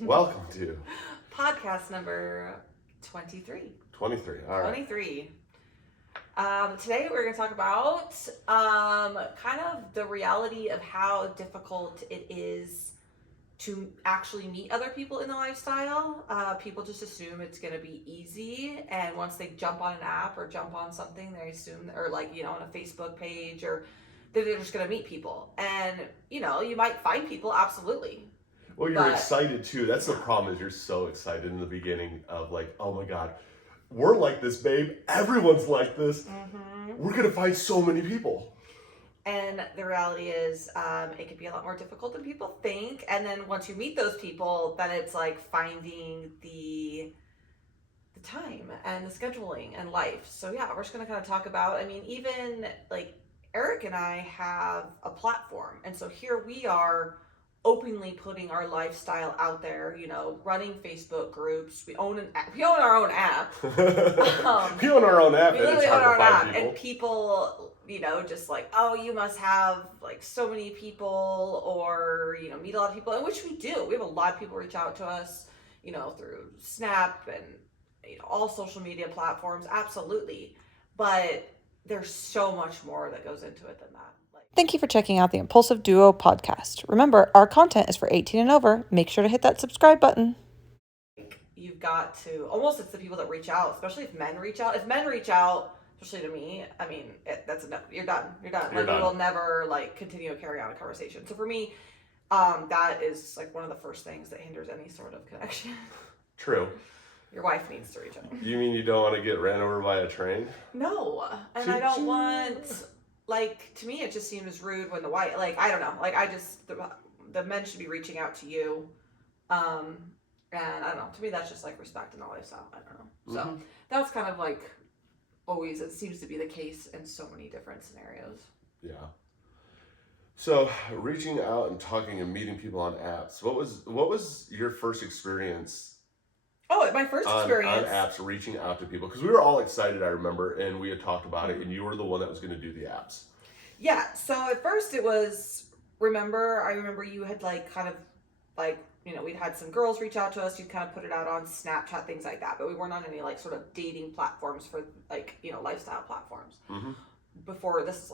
Welcome to podcast number 23. 23. All right. 23. Today we're going to talk about kind of the reality of how difficult it is to actually meet other people in the lifestyle. People just assume it's going to be easy, and once they jump on an app or jump on something, they assume, or on a Facebook page, or they're just going to meet people. And, you might find people, absolutely. Well, you're excited too. That's the problem, is you're so excited in the beginning of like, oh my God, we're like this, babe. Everyone's like this. Mm-hmm. We're going to find so many people. And the reality is, it could be a lot more difficult than people think. And then once you meet those people, then it's like finding the time and the scheduling and life. So yeah, we're just going to kind of talk about, even like Eric and I have a platform. And so here we are openly putting our lifestyle out there, running Facebook groups. We own our own app. We own our own app. We literally own our own app. And people, just like, oh, you must have like so many people, or, meet a lot of people, and which we do. We have a lot of people reach out to us, through Snap and all social media platforms. Absolutely. But there's so much more that goes into it than that. Thank you for checking out the Impulsive Duo podcast. Remember, our content is for 18 and over. Make sure to hit that subscribe button. You've got to, almost it's the people that reach out, especially if men reach out. If men reach out, especially to me, that's enough. You're done. You will never continue to carry on a conversation. So for me, that is one of the first things that hinders any sort of connection. True. Your wife needs to reach out. You mean you don't want to get ran over by a train? No. And I don't want... to me, it just seems rude when the wife, I don't know. The men should be reaching out to you. And I don't know. To me, that's just respect in the lifestyle. I don't know. So that's kind of always, it seems to be the case in so many different scenarios. Yeah. So reaching out and talking and meeting people on apps. What was your first experience? Oh, my first experience on apps, reaching out to people, because we were all excited, I remember, and we had talked about it, and you were the one that was going to do the apps. Yeah. So at first it was, I remember you had we'd had some girls reach out to us. You'd kind of put it out on Snapchat, things like that, but we weren't on any sort of dating platforms for lifestyle platforms. Mm-hmm. Before this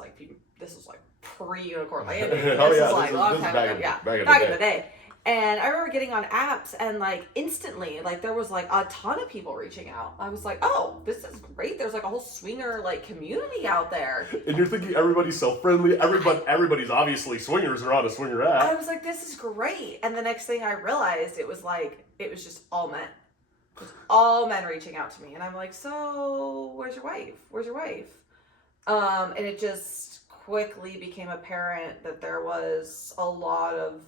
is pre-unicorn. This is long time ago. Yeah, back in the day. And I remember getting on apps and instantly, there was a ton of people reaching out. I was like, oh, this is great. There's a whole swinger community out there. And you're thinking everybody's so friendly. Everybody's obviously swingers are on a swinger app. I was like, this is great. And the next thing I realized, it was just all men. It was all men reaching out to me. And I'm like, so where's your wife? And it just quickly became apparent that there was a lot of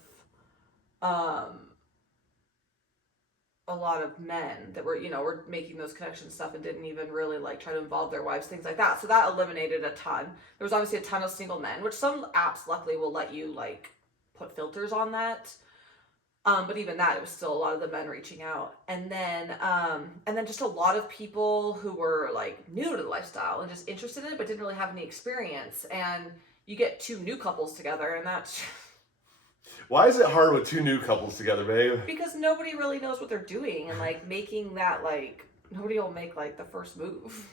men that were making those connection stuff and didn't even really try to involve their wives, things like that. So that eliminated a ton. There was obviously a ton of single men, which some apps luckily will let you put filters on that. But even that, it was still a lot of the men reaching out. And then just a lot of people who were new to the lifestyle and just interested in it, but didn't really have any experience. And you get two new couples together, and that's... Why is it hard with two new couples together, babe? Because nobody really knows what they're doing, and making that nobody will make the first move.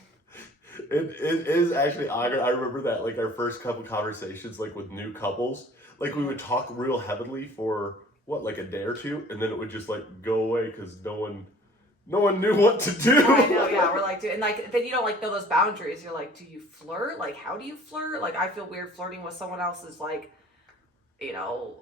It is actually awkward. I remember that our first couple conversations with new couples, we would talk real heavily for a day or two, and then it would just go away because no one knew what to do. I know, yeah. We're and then you don't know those boundaries. You're do you flirt? How do you flirt? I feel weird flirting with someone else's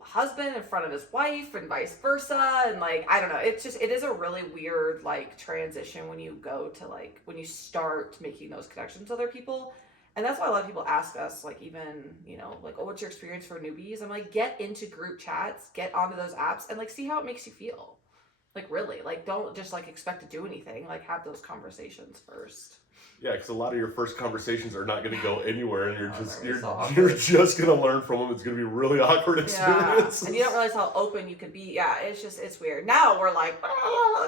husband in front of his wife and vice versa. And I don't know. It is a really weird transition when you go to when you start making those connections with other people. And that's why a lot of people ask us even, oh, what's your experience for newbies? I'm get into group chats, get onto those apps and see how it makes you feel. Really, don't just expect to do anything. Have those conversations first. Yeah, because a lot of your first conversations are not going to go anywhere, and you're just going to learn from them. It's going to be a really awkward experience. And you don't realize how open you could be. Yeah, it's weird. Now we're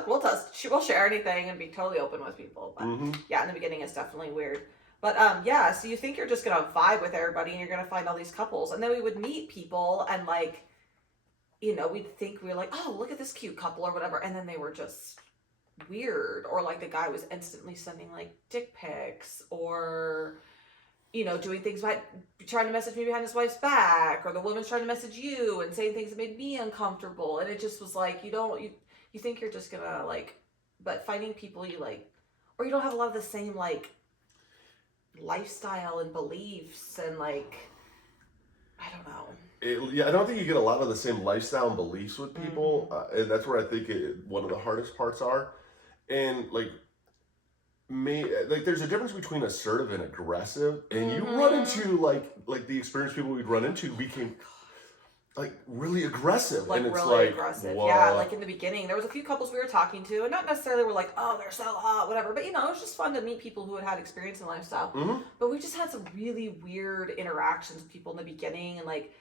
we'll share anything and be totally open with people. But yeah, in the beginning it's definitely weird. But so you think you're just going to vibe with everybody and you're going to find all these couples. And then we would meet people and we'd think we were like, oh, look at this cute couple or whatever, and then they were just weird, or like the guy was instantly sending like dick pics, or doing things by trying to message me behind his wife's back, or the woman's trying to message you and saying things that made me uncomfortable, and it just was like you think you're just gonna like, but finding people you like, or you don't have a lot of the same like lifestyle and beliefs, and like I don't know. Yeah, I don't think you get a lot of the same lifestyle and beliefs with people, and that's where I think one of the hardest parts are. And like there's a difference between assertive and aggressive, and you run into like the experienced people we'd run into became like really aggressive, like and it's really like aggressive. whoa. Yeah, like in the beginning there was a few couples we were talking to, and not necessarily were like, oh, they're so hot, whatever, but it was just fun to meet people who had experience in lifestyle. But we just had some really weird interactions with people in the beginning, and like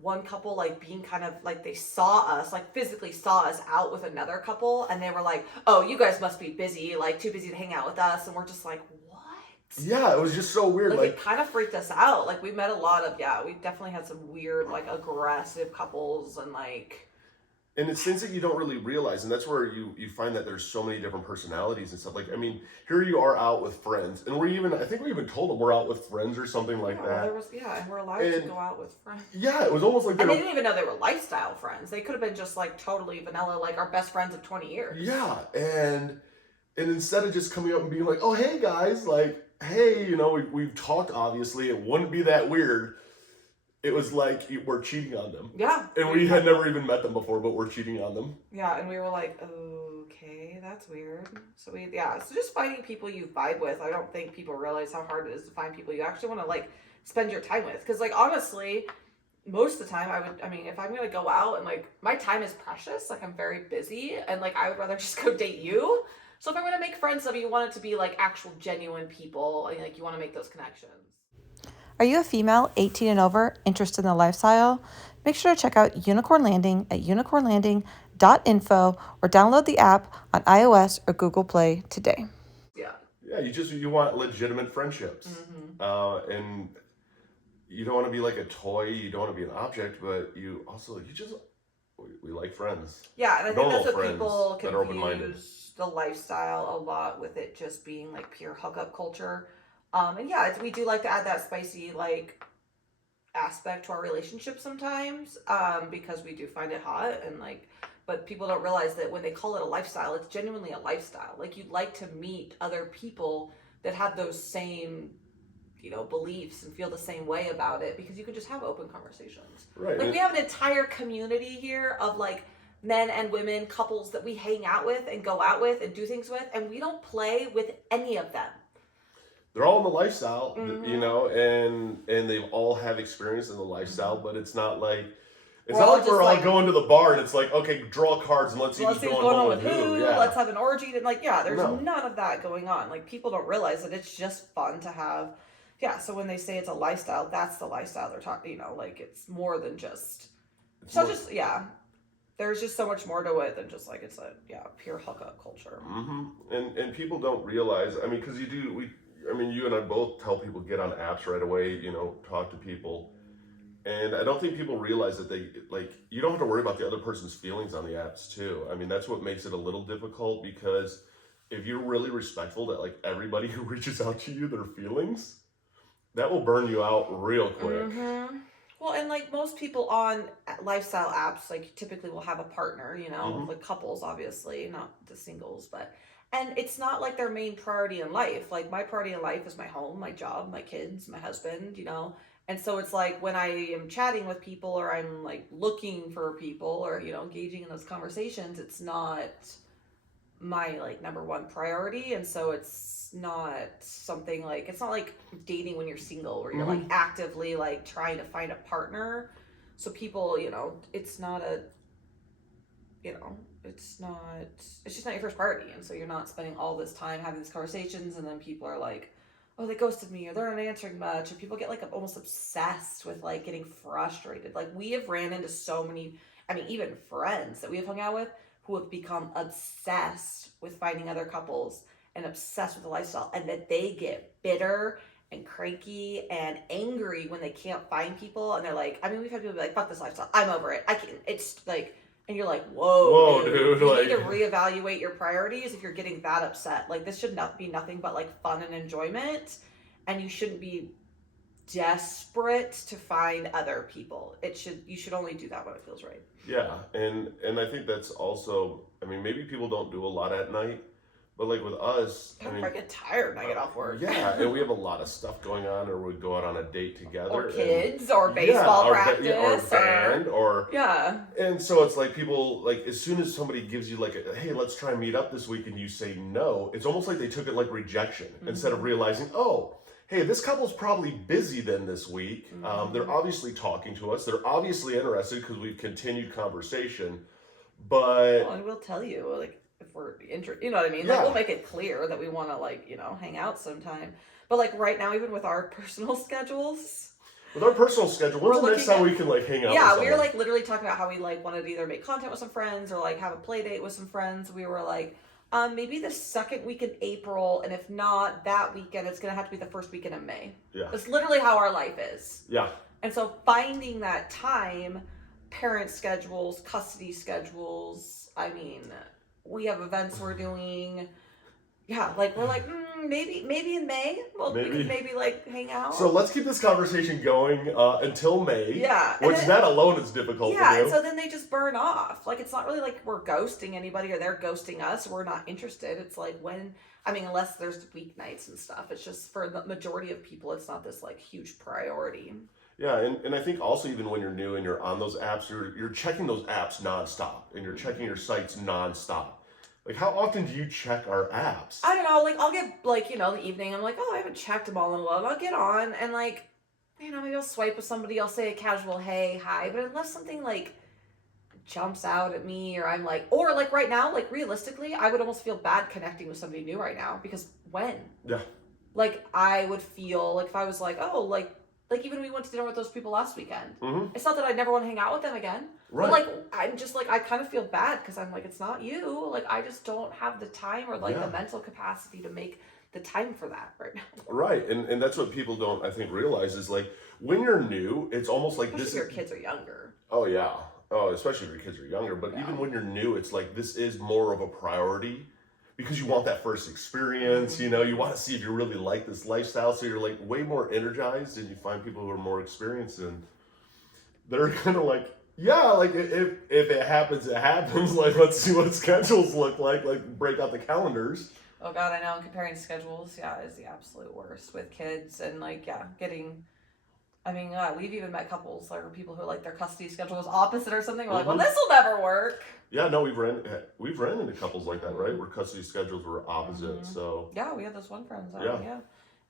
one couple like being kind of like, they saw us, like physically saw us out with another couple, and they were like, oh, you guys must be busy, like too busy to hang out with us, and we're just like, what? Yeah, it was just so weird. Like it kind of freaked us out. Like we met a lot of, we definitely had some weird like aggressive couples, and like, and it's things that you don't really realize, and that's where you find that there's so many different personalities and stuff. Like, I mean, here you are out with friends, and I think we even told them we're out with friends or something like that. Well, there was, and we're allowed to go out with friends. Yeah, it was almost like and they didn't even know they were lifestyle friends. They could have been just like totally vanilla, like our best friends of 20 years. Yeah, and instead of just coming up and being like, oh, hey guys, like, hey, we've talked, obviously, it wouldn't be that weird. It was like we're cheating on them. Yeah. And we had never even met them before, but we're cheating on them. Yeah, and we were like, okay, that's weird. So so just finding people you vibe with. I don't think people realize how hard it is to find people you actually want to like spend your time with. Because like honestly, most of the time if I'm gonna go out, and like my time is precious, like I'm very busy, and like I would rather just go date you. So if I'm gonna make friends of you, want it to be like actual genuine people, and like you want to make those connections. Are you a female 18 and over interested in the lifestyle? Make sure to check out Unicorn Landing at unicornlanding.info or download the app on iOS or Google Play today. Yeah, you want legitimate friendships. And you don't want to be like a toy, you don't want to be an object, but we like friends. Yeah, and I think that's what people confuse the lifestyle a lot with, it just being like pure hookup culture. And we do like to add that spicy like aspect to our relationship sometimes, because we do find it hot, and like, but people don't realize that when they call it a lifestyle, it's genuinely a lifestyle. Like you'd like to meet other people that have those same beliefs and feel the same way about it, because you can just have open conversations. Right. Like we have an entire community here of like men and women, couples that we hang out with and go out with and do things with, and we don't play with any of them. They're all in the lifestyle, and they all have experience in the lifestyle, but it's not like we're all going to the bar and it's like, okay, draw cards and let's see who's going home with who. Yeah. Let's have an orgy, and like, there's none of that going on. Like people don't realize that it's just fun to have. Yeah, so when they say it's a lifestyle, that's the lifestyle they're talking. Like it's more than just. There's just so much more to it than just like it's a pure hookup culture. And people don't realize. I mean, because you and I both tell people get on apps right away. Talk to people, and I don't think people realize that you don't have to worry about the other person's feelings on the apps too. I mean, that's what makes it a little difficult, because if you're really respectful to like everybody who reaches out to you, their feelings, that will burn you out real quick. Well, and like most people on lifestyle apps, like typically will have a partner, like couples, obviously, not the singles, and it's not like their main priority in life. Like my priority in life is my home, my job, my kids, my husband, and so it's like when I am chatting with people, or I'm like looking for people, or, engaging in those conversations, it's not my like number one priority. And so it's not something like, it's not like dating when you're single, where you're like actively like trying to find a partner. So people, it's not it's just not your first priority. And so you're not spending all this time having these conversations, and then people are like, oh, they ghosted me, or they're not answering much, or people get like almost obsessed with like getting frustrated. Like we have ran into so many, even friends that we have hung out with who have become obsessed with finding other couples and obsessed with the lifestyle, and that they get bitter and cranky and angry when they can't find people, and they're like, I mean, we've had people be like, fuck this lifestyle, I'm over it, I can't, it's like, and you're like, whoa dude, you like... need to reevaluate your priorities if you're getting that upset. Like, this should not be nothing but like fun and enjoyment, and you shouldn't be desperate to find other people. You should only do that when it feels right. Yeah, and I think that's also, I mean, maybe people don't do a lot at night, but like with us, I get tired when I get off work. Yeah, and we have a lot of stuff going on, or we go out on a date together, or kids, or baseball practice, or band, or yeah. And so it's like people, like, as soon as somebody gives you like a, hey, let's try and meet up this week, and you say no, it's almost like they took it like rejection, instead of realizing, oh, hey, this couple's probably busy then this week. They're obviously talking to us. They're obviously interested because we've continued conversation. But and we'll tell you, like, if we're interested, you know what I mean? Like, we'll make it clear that we want to, like, you know, hang out sometime. But like right now, even with our personal schedules. When's the next time we can like hang out? Yeah, we were like literally talking about how we like wanted to either make content with some friends or like have a play date with some friends. We were like, maybe the second week in April, and if not that weekend, it's gonna have to be the first weekend in May. Yeah. That's literally how our life is. Yeah. And so finding that time, parent schedules, custody schedules, I mean, we have events we're doing. Yeah, like we're like, maybe in May, we could maybe like hang out. So let's keep this conversation going until May. Yeah. Which that alone is difficult to do. Yeah, and so then they just burn off. Like, it's not really like we're ghosting anybody or they're ghosting us. We're not interested. It's like unless there's weeknights and stuff. It's just for the majority of people, it's not this like huge priority. Yeah, and I think also even when you're new and you're on those apps, you're checking those apps nonstop, and you're checking your sites nonstop. Like, how often do you check our apps? I don't know. Like, I'll get, like, you know, the evening, I'm like, oh, I haven't checked them all in a while. And I'll get on and, like, you know, maybe I'll swipe with somebody. I'll say a casual, hey, hi. But unless something, like, jumps out at me or I'm like, or, like, right now, like, realistically, I would almost feel bad connecting with somebody new right now. Because when? Yeah. Like, I would feel, like, if I was like, oh, like even we went to dinner with those people last weekend. It's not that I'd never want to hang out with them again. Right. But, like, I'm just, like, I kind of feel bad because I'm like, it's not you. Like, I just don't have the time or, like, the mental capacity to make the time for that right now. Right. And that's what people don't, I think, realize is, like, when you're new, it's almost like especially if your kids are younger. Oh, yeah. Oh, especially if your kids are younger. But even when you're new, it's like this is more of a priority. Because you want that first experience, you know, you want to see if you really like this lifestyle. So you're like way more energized, and you find people who are more experienced and they're kind of like, yeah, like if it happens, it happens. Like, let's see what schedules look like break out the calendars. Oh God, I know. And comparing schedules, is the absolute worst with kids and like, we've even met couples or people who like their custody schedule was opposite or something. We're like, well, this will never work. Yeah, no, we've ran into couples like that, right? Where custody schedules were opposite. So yeah, we had this one friend. Yeah,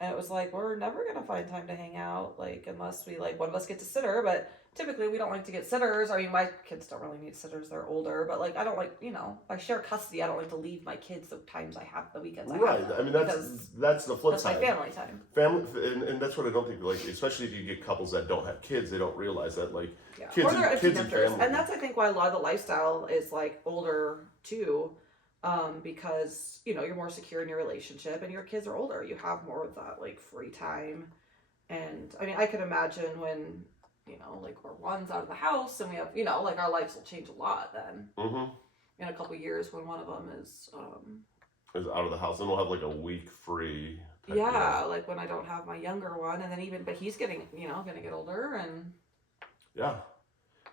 and it was like we're never gonna find time to hang out, like unless we like one of us gets a sitter. But typically we don't like to get sitters. I mean, my kids don't really need sitters; they're older. But like I don't like, if I share custody, I don't like to leave my kids the times I have the weekends. Right. I mean, that's the flip side. That's my family time. And that's what I don't think. Like, especially if you get couples that don't have kids, they don't realize that like kids and family. And that's I think why a lot of the lifestyle is like older too. Because you're more secure in your relationship and your kids are older, you have more of that like free time. And I mean, I could imagine when like we're one's out of the house and we have like our lives will change a lot then in a couple years when one of them is out of the house, and we'll have like a week free like when I don't have my younger one, and then but he's getting gonna get older. And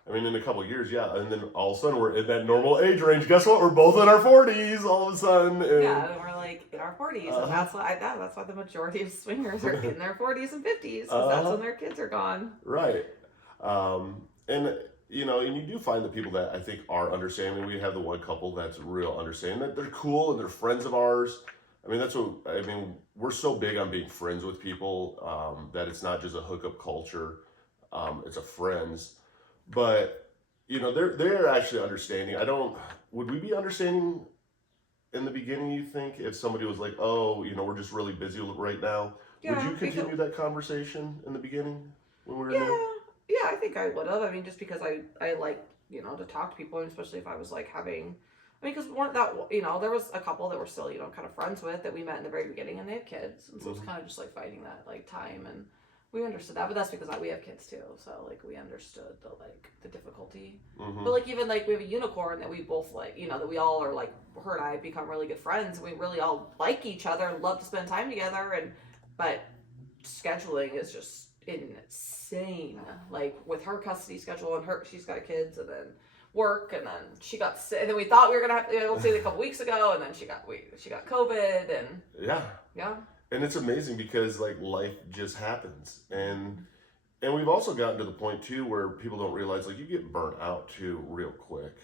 I mean, in a couple of years, and then all of a sudden we're in that normal age range. Guess what? We're both in our 40s all of a sudden. And we're like in our 40s, and that's why the majority of swingers are in their 40s and 50s, because that's when their kids are gone. Right, and you do find the people that I think are understanding. We have the one couple that's real understanding, that they're cool and they're friends of ours. I mean, we're so big on being friends with people that it's not just a hookup culture. It's a friends. But, they're actually understanding. Would we be understanding in the beginning, you think, if somebody was like, oh, we're just really busy right now? Would you continue that conversation in the beginning when we were new? Yeah, I think I would have. I mean, just because I like, to talk to people, and especially if I was like having I mean, because there was a couple that we're still, kind of friends with that we met in the very beginning, and they have kids, and so it's kind of just like finding that like time, and we understood that, but that's because we have kids too, so like we understood the difficulty. But like even like we have a unicorn that we both like, that we all are like, her and I have become really good friends, and we really all like each other and love to spend time together, but scheduling is just insane. Like with her custody schedule, and she's got kids, and then work, and then she got sick, and then we thought we were gonna have to see it a couple weeks ago, and then she got COVID, and yeah. And it's amazing because like life just happens, and we've also gotten to the point too where people don't realize like you get burnt out too real quick.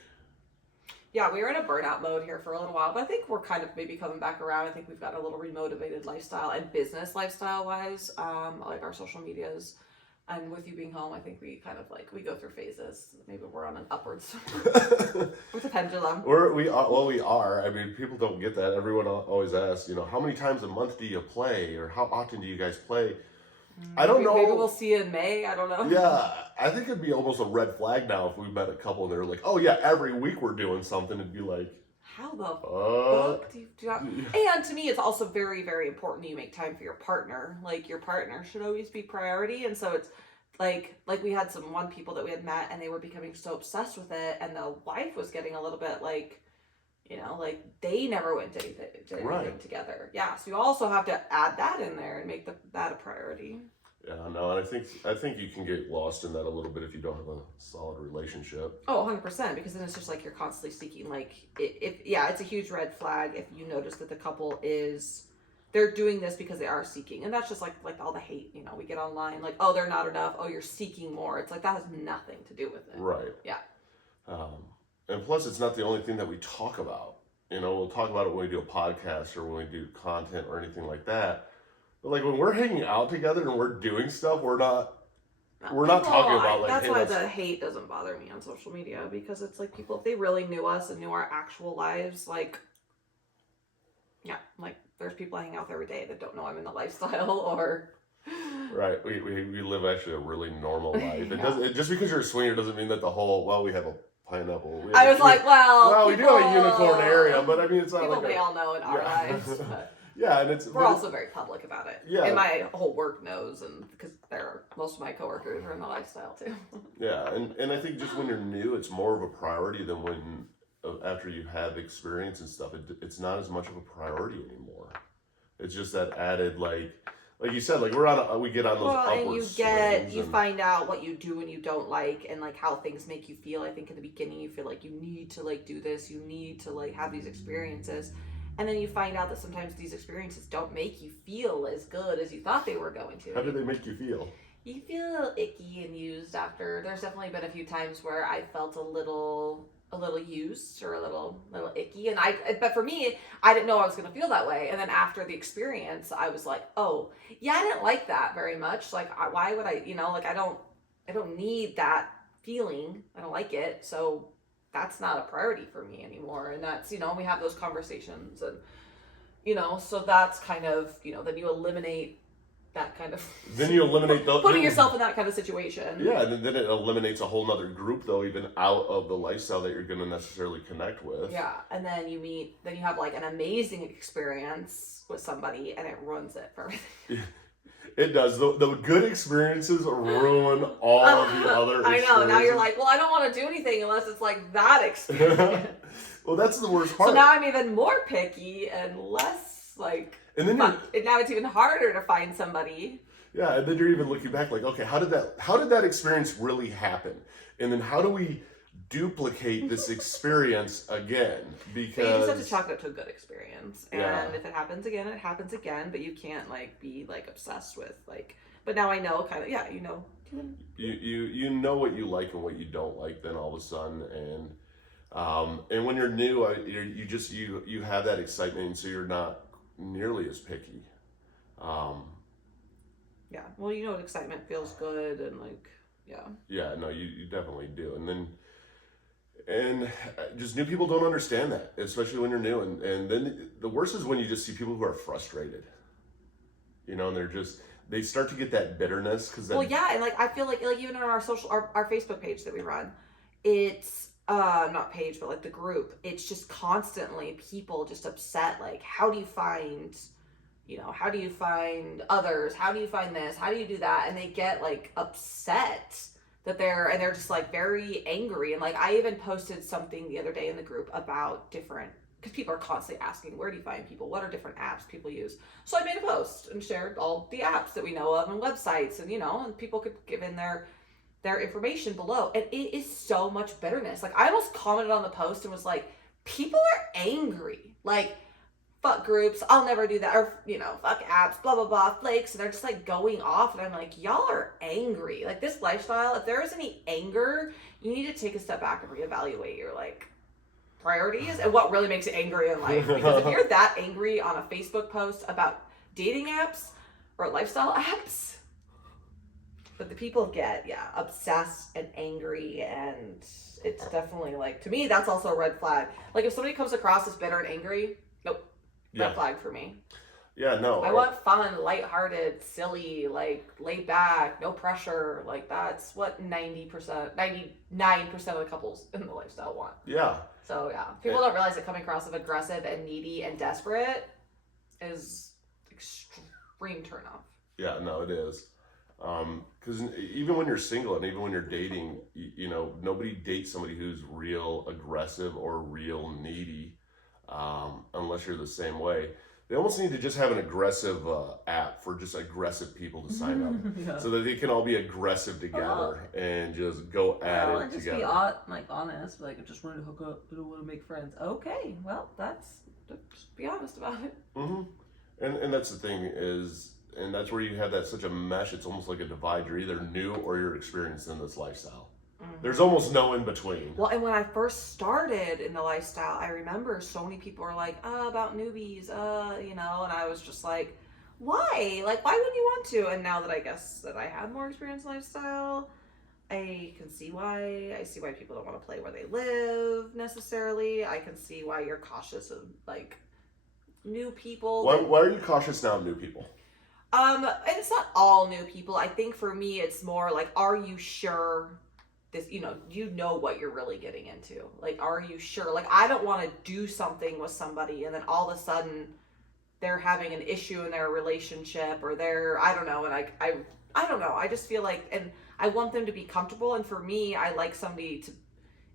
Yeah, we were in a burnout mode here for a little while, but I think we're kind of maybe coming back around. I think we've got a little remotivated lifestyle and business lifestyle wise, like our social medias. And with you being home, I think we kind of like, we go through phases. Maybe we're on an upwards with a pendulum. We are. I mean, people don't get that. Everyone always asks, how many times a month do you play, or how often do you guys play? I don't know. Maybe we'll see you in May. I don't know. Yeah, I think it'd be almost a red flag now if we met a couple and they were like, "Oh yeah, every week we're doing something." It'd be like, how the fuck do you do that? And to me, it's also very, very important that you make time for your partner. Like your partner should always be priority. And so it's like we had one people that we had met, and they were becoming so obsessed with it, and the wife was getting a little bit like, like they never went to anything together. Yeah, so you also have to add that in there and make that a priority. Yeah, no, and I think you can get lost in that a little bit if you don't have a solid relationship. Oh, 100%, because then it's just like you're constantly seeking, like, it's a huge red flag if you notice that the couple they're doing this because they are seeking. And that's just like all the hate, we get online, like, oh, they're not enough, oh, you're seeking more. It's like, that has nothing to do with it. Right. Yeah. And plus, it's not the only thing that we talk about. We'll talk about it when we do a podcast or when we do content or anything like that. But like when we're hanging out together and we're doing stuff, we're not talking about like. That's why the hate doesn't bother me on social media, because it's like people, if they really knew us and knew our actual lives, like, yeah, like there's people I hang out with every day that don't know I'm in the lifestyle or. Right, we live actually a really normal life. It doesn't just because you're a swinger doesn't mean that the whole we have a pineapple. We do have a unicorn area, but I mean it's not people like they all know in our lives. But. Yeah, and we're also very public about it. Yeah, and my whole work knows, and because most of my coworkers are in the lifestyle too. Yeah, and I think just when you're new, it's more of a priority than when after you have experience and stuff. It's not as much of a priority anymore. It's just that added like you said, like we get on those upward and you find out what you do and you don't like, and like how things make you feel. I think in the beginning you feel like you need to like do this, you need to like have these experiences. And then you find out that sometimes these experiences don't make you feel as good as you thought they were going to. How do they make you feel? You feel icky and used after. There's definitely been a few times where I felt a little used or a little icky. But for me, I didn't know I was going to feel that way. And then after the experience, I was like, oh, yeah, I didn't like that very much. Like, why would I, I don't need that feeling. I don't like it. So that's not a priority for me anymore. And that's, we have those conversations and, so that's kind of, then you eliminate that kind of. Then you eliminate putting yourself in that kind of situation. Yeah, and then it eliminates a whole nother group though, even out of the lifestyle that you're going to necessarily connect with. Yeah, and then you have like an amazing experience with somebody and it ruins it for everything. It does. The good experiences ruin all of the other experiences. I know. Now you're like, well, I don't want to do anything unless it's like that experience. Well, that's the worst part. So now I'm even more picky and less like. And then now it's even harder to find somebody. Yeah, and then you're even looking back like, okay, how did that experience really happen? And then how do we duplicate this experience again? Because you just have to chalk it up to a good experience, and if it happens again, it happens again. But you can't like be like obsessed with like. But now I know kind of You know what you like and what you don't like. Then all of a sudden, and when you're new, you have that excitement, and so you're not nearly as picky. Yeah. Well, excitement feels good, and like Yeah. No, you definitely do, and just new people don't understand that, especially when you're new. And then the worst is when you just see people who are frustrated, and they start to get that bitterness. And like, I feel like even on our Facebook page that we run, it's not page, but like the group, it's just constantly people just upset. Like, how do you find others? How do you find this? How do you do that? And they get like upset that they're just like very angry. And like, I even posted something the other day in the group about different, because people are constantly asking, where do you find people? What are different apps people use? So I made a post and shared all the apps that we know of and websites, and and people could give in their information below. And it is so much bitterness. Like, I almost commented on the post and was like, people are angry. Like, fuck groups, I'll never do that, or fuck apps, blah blah blah, flakes, and they're just like going off, and I'm like, y'all are angry. Like, this lifestyle, if there is any anger, you need to take a step back and reevaluate your like priorities and what really makes you angry in life. Because if you're that angry on a Facebook post about dating apps or lifestyle apps, but the people get obsessed and angry, and it's definitely like, to me, that's also a red flag. Like, if somebody comes across as bitter and angry, nope. Red flag for me. Yeah, no. I want fun, lighthearted, silly, like laid back, no pressure. Like, that's what 99% of the couples in the lifestyle want. Yeah. So people don't realize that coming across as aggressive and needy and desperate is extreme turnoff. Yeah, no, it is. Because even when you're single and even when you're dating, nobody dates somebody who's real aggressive or real needy. Unless you're the same way. They almost need to just have an aggressive app for just aggressive people to sign up, so that they can all be aggressive together and just go at it and just together. be honest, like, I just wanted to hook up, I don't want to make friends. Okay, well, just be honest about it. Mm-hmm. And that's the thing is, and that's where you have that such a mesh. It's almost like a divide. You're either new or you're experienced in this lifestyle. There's almost no in between. Well, and when I first started in the lifestyle, I remember so many people were like, about newbies, and I was just like, why? Like, why wouldn't you want to? And now that I guess that I have more experience in lifestyle, I can see why. I see why people don't want to play where they live necessarily. I can see why you're cautious of like new people. Why are you cautious now of new people? And it's not all new people. I think for me, it's more like, are you sure? This, you know what you're really getting into. Like, are you sure? Like, I don't want to do something with somebody and then all of a sudden they're having an issue in their relationship, or I don't know. And I don't know. I just feel like, and I want them to be comfortable. And for me, I like somebody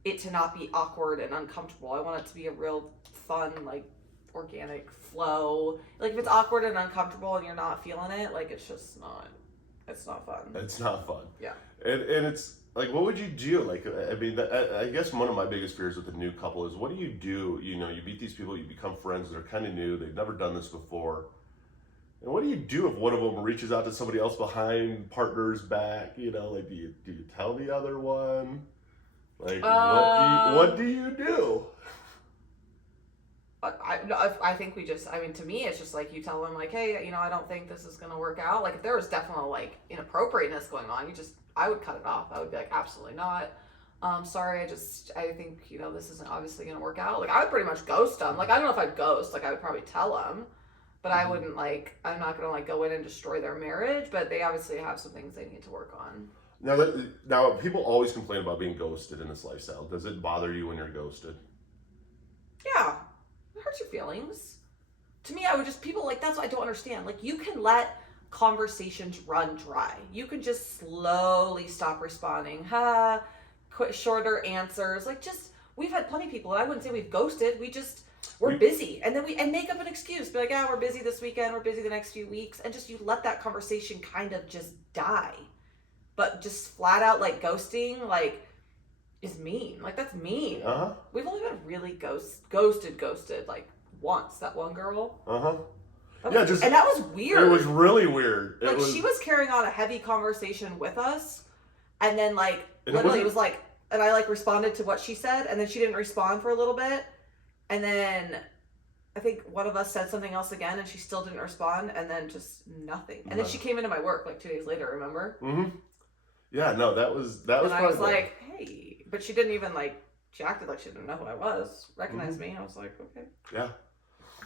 to not be awkward and uncomfortable. I want it to be a real fun, like, organic flow. Like, if it's awkward and uncomfortable and you're not feeling it, like, it's not fun. It's not fun. Yeah. And it's like, what would you do? Like, I mean, I guess one of my biggest fears with a new couple is, what do? You meet these people, you become friends, they're kind of new, they've never done this before. And what do you do if one of them reaches out to somebody else behind partner's back? Like, do you tell the other one? Like, what do you do? I think to me, it's just like, you tell them like, hey, I don't think this is going to work out. Like, if there was definitely like inappropriateness going on, I would cut it off. I would be like, absolutely not. Sorry, I think, this isn't obviously going to work out. Like, I would pretty much ghost them. Like, I don't know if I'd ghost, like, I would probably tell them, but I wouldn't I'm not going to like go in and destroy their marriage, but they obviously have some things they need to work on. Now people always complain about being ghosted in this lifestyle. Does it bother you when you're ghosted? Yeah. It hurts your feelings. To me, people like, that's what I don't understand. Like, you can let conversations run dry. You can just slowly stop responding. Quit shorter answers. Like, we've had plenty of people, and I wouldn't say we've ghosted. We're busy. And then and make up an excuse. Be like, we're busy this weekend. We're busy the next few weeks. And you let that conversation kind of just die. But just flat out, like, ghosting, like, is mean. Like, that's mean. Uh-huh. We've only been really ghosted, like, once. That one girl. Uh-huh. And that was weird. It was really weird. She was carrying on a heavy conversation with us, and then, like, And literally it was like, and I, like, responded to what she said, and then she didn't respond for a little bit, and then I think one of us said something else again, and she still didn't respond, and then just nothing. And then she came into my work, like, 2 days later, remember? Mm-hmm. Yeah, no, that was and I was like, hey, but she didn't even, like, she acted like she didn't know who I was, recognized me. I was like, okay. Yeah.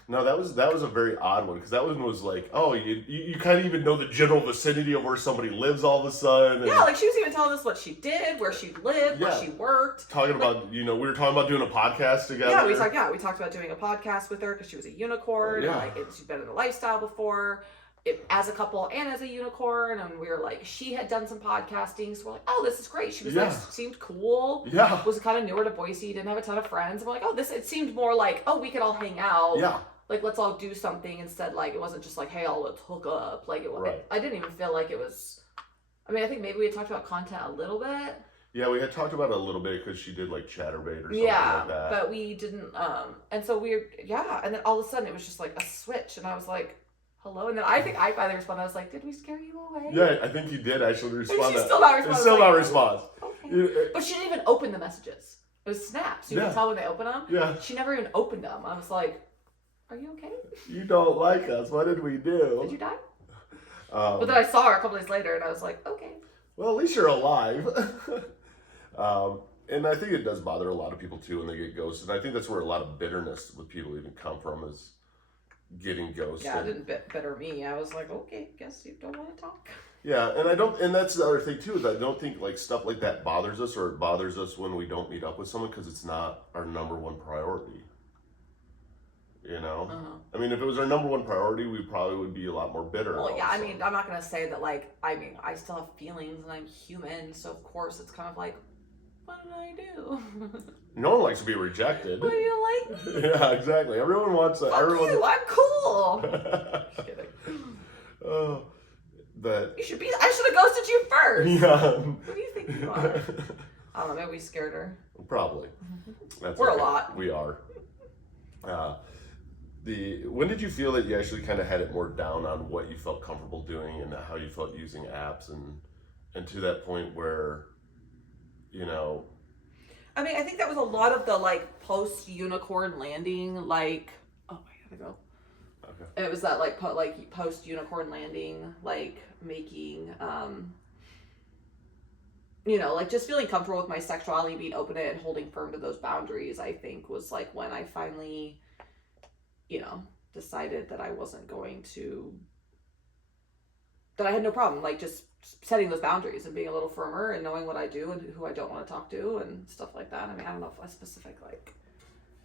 No, that was a very odd one because that one was like, oh, you kind of even know the general vicinity of where somebody lives all of a sudden. And Yeah, like she was even telling us what she did, where she lived, where Yeah. she worked. talking about, we were talking about doing a podcast together. Yeah, we talked about doing a podcast with her because she was a unicorn. Yeah. And like she's been in a lifestyle before, as a couple and as a unicorn. And we were like, she had done some podcasting, so we're like, oh, this is great. She was like, seemed cool. Yeah. Was kind of newer to Boise, didn't have a ton of friends. And we're like, oh, it seemed more like, oh, we could all hang out. Yeah. Like, let's all do something instead. Like, it wasn't just like, hey, let's hook up. Like, it was. Right. I didn't even feel like it was. I mean, I think maybe we had talked about content a little bit. Yeah, we had talked about it a little bit because she did like Chatterbait or something Yeah, like that. but we didn't. And so and then all of a sudden it was just like a switch, and I was like, hello. And then I think I finally responded. I was like, did we scare you away? Yeah, I think you did actually respond. And she's still not responding. It's still not response. Okay. But she didn't even open the messages. It was snaps. You Yeah. can tell when they open them. Yeah. She never even opened them. I was like, are you okay? You don't like us. What did we do? Did you die? But then I saw her a couple days later, and I was like, okay. Well, at least you're alive. And I think it does bother a lot of people too when they get ghosted. And I think that's where a lot of bitterness with people even come from, is getting ghosted. Yeah, it didn't bitter me. I was like, okay, guess you don't want to talk. Yeah, and that's the other thing too, is I don't think like stuff like that bothers us, or it bothers us when we don't meet up with someone because it's not our number one priority. I mean, if it was our number one priority, we probably would be a lot more bitter. Well, yeah, I also. mean, I'm not going to say that, like, I mean, I still have feelings and I'm human, so of course it's kind of like, what did I do? No one likes to be rejected. What do you like me? Yeah, exactly. Everyone wants that. Fuck you, I'm cool. Just kidding. Oh, but I should have ghosted you first. yeah. Who do you think you are? I don't know, maybe we scared her. Probably. That's We're okay. a lot. We are. When did you feel that you actually kind of had it more down on what you felt comfortable doing and how you felt using apps, and to that point where, I mean, I think that was a lot of the, like, post-unicorn landing, like, oh, I gotta go. Okay. It was that, like, post-unicorn landing, like, making, like, just feeling comfortable with my sexuality, being open to it, and holding firm to those boundaries, I think, was, like, when I finally, decided that I wasn't going to, that I had no problem, like, just setting those boundaries and being a little firmer and knowing what I do and who I don't want to talk to and stuff like that. I mean, I don't know if a specific, like,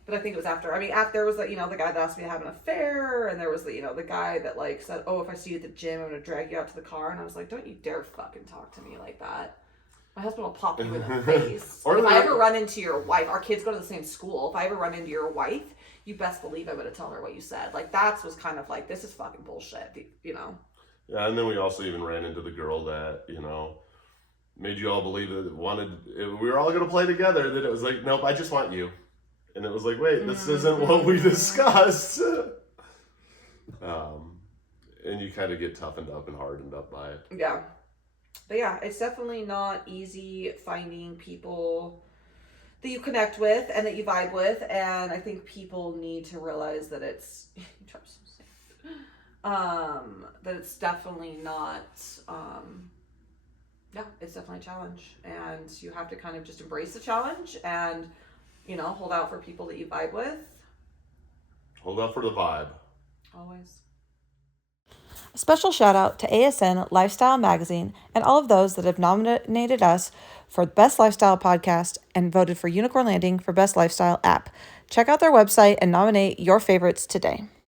but I think it was after there was the guy that asked me to have an affair, and there was the guy that, like, said, oh, if I see you at the gym, I'm going to drag you out to the car. And I was like, don't you dare fucking talk to me like that. My husband will pop you in the face. Or if I ever run into your wife, our kids go to the same school. If I ever run into your wife, you best believe I'm going to tell her what you said. Like, that was kind of like, this is fucking bullshit, Yeah, and then we also even ran into the girl that, made you all believe that we were all going to play together. Then it was like, nope, I just want you. And it was like, wait, this isn't what we discussed. And you kind of get toughened up and hardened up by it. Yeah. But yeah, it's definitely not easy finding people that you connect with and that you vibe with. And I think people need to realize that it's, that it's definitely not, it's definitely a challenge. And you have to kind of just embrace the challenge and, hold out for people that you vibe with. Hold out for the vibe. Always. A special shout out to ASN Lifestyle Magazine and all of those that have nominated us for Best Lifestyle Podcast and voted for Unicorn Landing for Best Lifestyle App. Check out their website and nominate your favorites today.